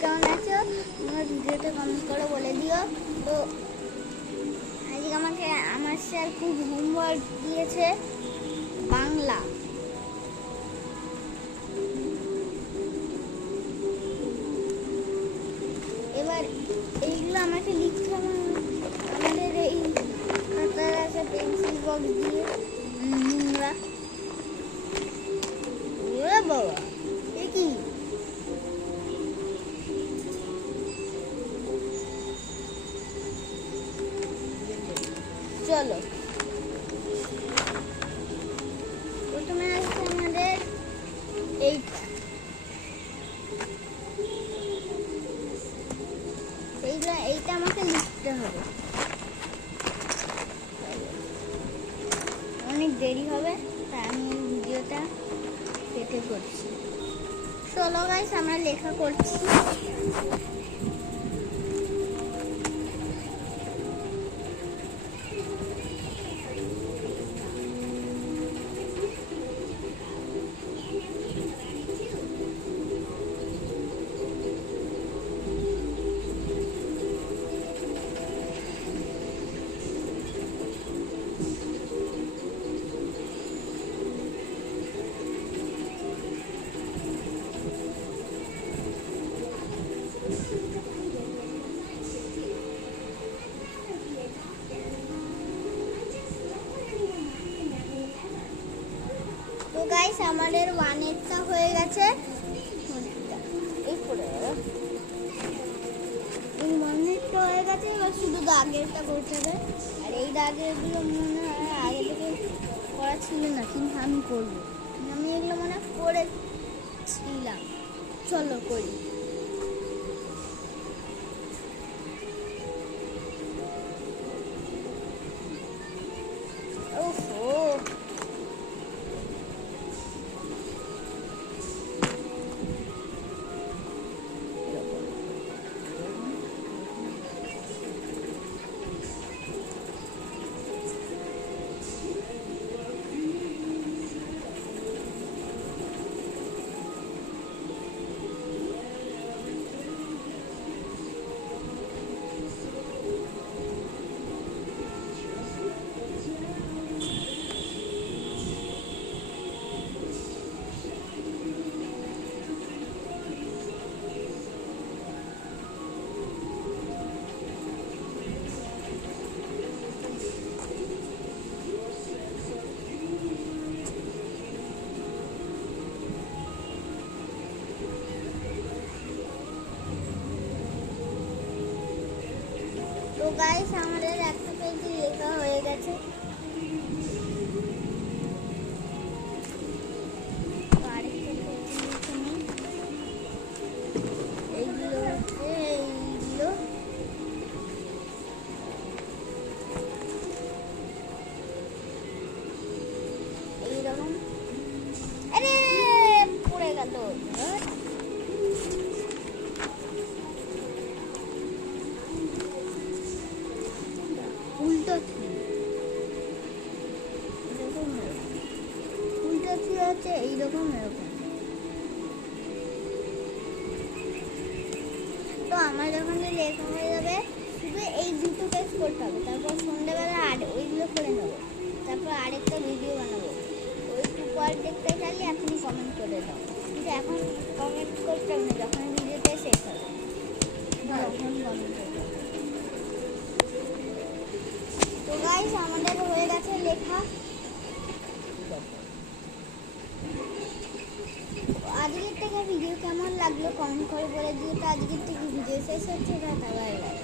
কেমন আছো তোমরা ভিডিওতে কমেন্ট করে বলে দিও। তো আজকে আমাকে আমার স্যার খুব হোমওয়ার্ক দিয়েছে বাংলা। এবার এইগুলো আমাকে লিখতে হবে। আমাদের এই খাতার আছে পেন্সিল বক্স দিয়ে নোংরা। ওরে বাবা এ কি? চলো প্রথমে আসছে আমাদের এইটা। এইটা আমাকে লিখতে হবে, অনেক দেরি হবে তাই আমি এই ভিডিওটা কেটে করছি। চলো গাইস আমরা লেখা করছি। তো গাইস আমাদের ওয়ানেরটা হয়ে গেছে। এই ওয়ানেরটা হয়ে গেছে, এবার শুধু দাগেরটা করতে হবে। আর এই দাগেরগুলো মনে হয় আগে থেকে করা ছিল না, কিন্তু আমি করবো। আমি এগুলো মনে করেছিলাম। চলো করি। তো গাইস আমাদের একটা পেজে লেখা হয়ে গেছে। এইগুলো হচ্ছে এইগুলো এইরকম। আরে পড়ে গেল। উল্টো হচ্ছে এইরকম এরকম। তো আমার যখন লেখা হয়ে যাবে শুধু এই দুটো পেজ করতে হবে। তারপর সন্ধ্যাবেলা ওইগুলো করে নেবো। তারপর আরেকটা ভিডিও বানাবো। ওইটুকু আর দেখতে চাইলে আপনি কমেন্ট করে দাও, কিন্তু এখন কমেন্ট করতে হবে না, যখন ভিডিওটা শেষ হবে তখন কমেন্ট করতে হবে। তো গাইস আমাদের হয়ে গেছে লেখা। আজকের থেকে ভিডিও কেমন লাগলো কমেন্ট করে বলে দিও। তো আজকের থেকে ভিডিও শেষ হচ্ছে। Bye bye.